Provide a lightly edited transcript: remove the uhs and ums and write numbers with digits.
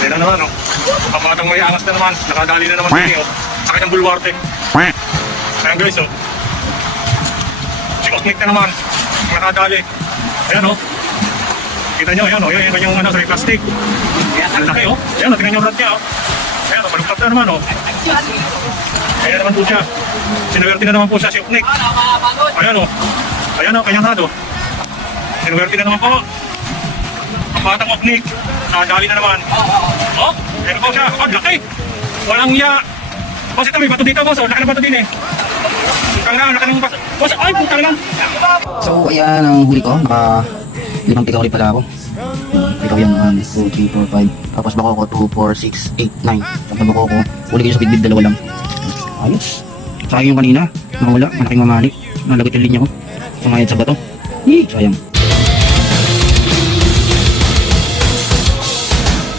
Ayan na naman, oh. Ang batang may angas na naman. Nakadali na naman kami, oh. Sa kanyang bulwarte. Ayan guys, oh. Si Osnick na naman. Nakadali. Ayan, oh. Kita nyo, ayan, oh. Ayan yung kanyang ano, sa plastic. Ang laki, oh. Ayan, oh. Tingnan yung rod niya, oh. Ayan, oh. Balugtad na naman, oh. Ayan naman po siya. Sinuwerte na naman po siya si Osnick. Ayan, oh. Ayan, oh. Kanyang rod, oh. Sinuwerte na naman po. Ang batang Osnick. Nakadali na naman. Oh, ayan po siya. Oh, laki. Walang iya. Boss, ito may bato dito, boss. Laki ng bato din, eh. Putang na, laki ng bato. Boss, ay, putang na. So, ayan ang huli ko. Naka limang tika ulit pala ako. Ikaw yan, 1, 2, 3, 4, 5. Tapos bako ko 2, 4, 6, 8, 9. Tapos bako ko. Huli kayo sa bidbid, dalawa lang. Ayos. Saka yung kanina, nawala. Malaking mamalik. Nalagot yung linya ko. Sumayad sa bato. Sayang.